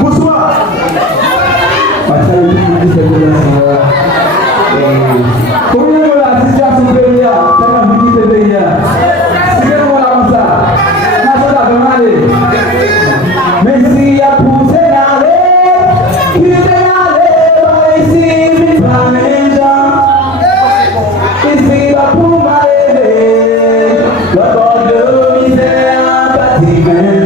Bonsoir. Comment est la situation du pays? C'est la vie du pays. C'est que nous avons ça. Nous avons aller. Mais si y a poussé d'aller, qui t'est allé, ici, vite pas les gens. Ici, va pour m'aller. Le corps de misère, pas d'hiver.